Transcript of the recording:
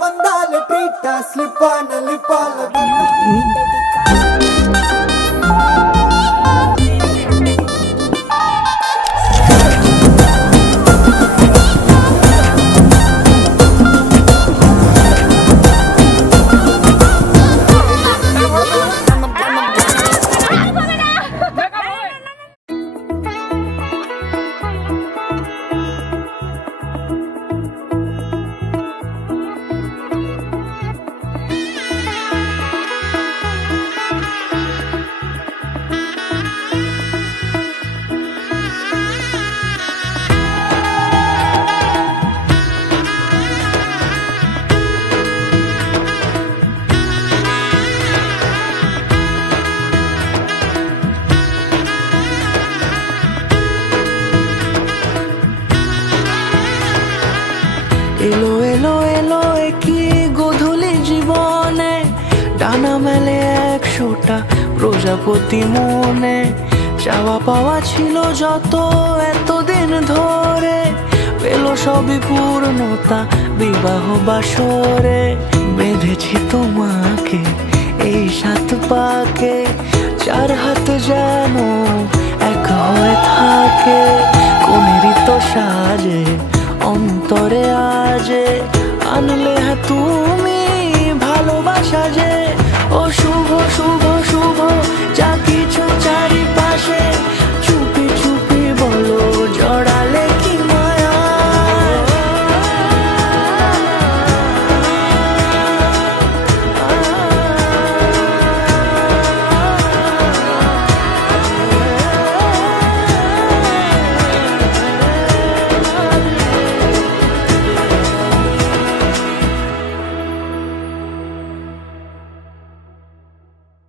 పొందాలి treat slip లిప్పాల এলো এলো এলো কি গধূলি জীবনে ডানা মেলে 100টা প্রজাপতি মনে চাওয়া পাওয়া ছিল যত এতদিন ধরে পেল সবই পূর্ণতা বিবাহ বাসরে বেঁধেছি তোমাকে এই 7 পাকে 4 হাত যেন এক হয়ে থাকে কোনেরই তো সাজে অন্তরে আজে আনলে তুমি